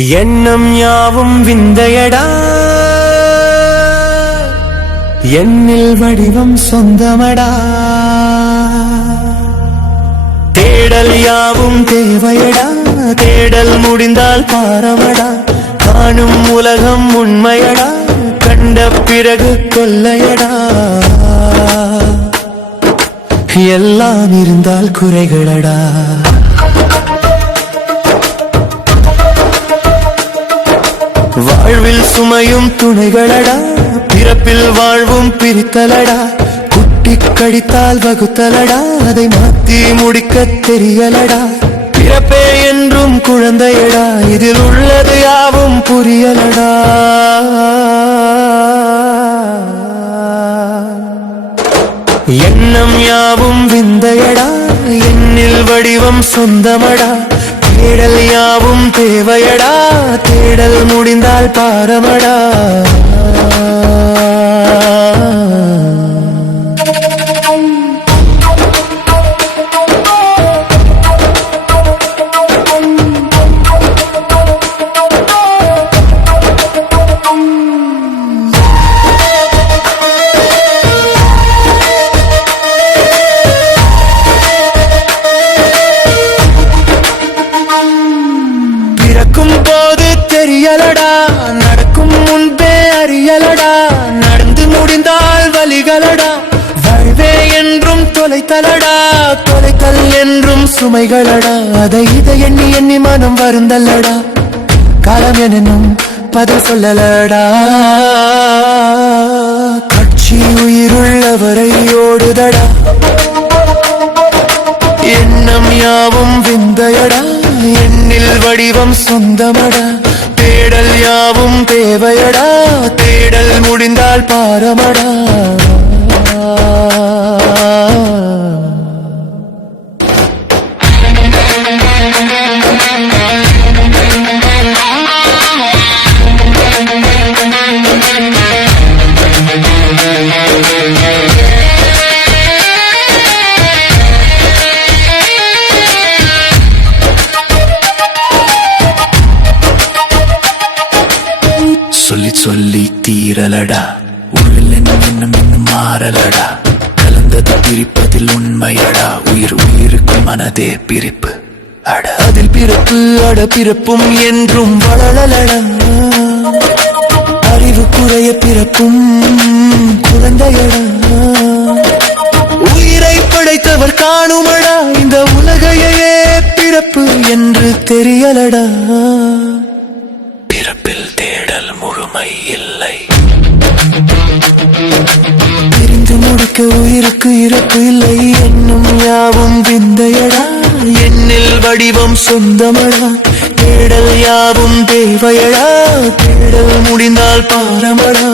எண்ணம் யாவும் விந்தையடா, எண்ணில் வடிவம் சொந்தமடா. தேடல் யாவும் தேவையடா, தேடல் முடிந்தால் பாரமடா. காணும் உலகம் உண்மையடா, கண்ட பிறகு கொல்லையடா. எல்லாம் இருந்தால் குறைகளடா. வாழ்வில் சுமையும் துணைகளடா, பிறப்பில் வாழ்வும் பிரித்தலடா. குட்டி கடித்தால் வகுத்தலடா, அதை மாற்றி முடிக்க தெரியலடா. பிறப்பே என்றும் குழந்தையடா, இதில் உள்ளது யாவும் புரியலடா. எண்ணம் யாவும் விந்தையடா, எண்ணில் வடிவம் சொந்தமடா. தேடல் யாவும் தேவையடா, தேடல் முடிந்தால் பாரமடா. பிறக்கும் போது தெரியலடா, நடக்கும் முன்பே அறியலடா. நடந்து முடிந்தால் வலிகளடா, வாழ்வே என்றும் தொலைத்தலடா. தொலைத்தல் என்றும் சுமைகளடா, அதை இதை எண்ணி எண்ணி மனம் வருந்தல்லடா. காலம் என்னும் பதில் சொல்லலடா. கட்சி உயிருள்ளவரை ஓடுதடா. எண்ணம் யாவும் விந்தையடா, எண்ணில் வடிவம் சொந்தமடா. தேடல் யாவும் தேவையடா, தேடல் முடிந்தால் பாரமடா. சொல்லி சொல்லி தீரலடா, உள்ள இன்னும் மாறலடா. கலந்தது பிரிப்பதில் உண்மையடா, உயிர் உயிருக்கும் மனதே பிரிப்பு அட. அதில் பிறப்பு அட பிறப்பும் என்றும் வளரலடா. அறிவு குறைய பிறப்பும் குழந்தையடா. உயிரை படைத்தவர் காணுமடா, இந்த உலகையே பிறப்பு என்று தெரியலடா. பிறப்பில் தேடல் முழுமை இல்லை, பிரிந்து முடிக்க உயிருக்கு இறப்பு இல்லை. எண்ணும் யாவும் விந்தையடா, எண்ணில் வடிவம் சொந்தமடா. தேடல் யாவும் தேவையடா, தேடல் முடிந்தால் பாரமடா.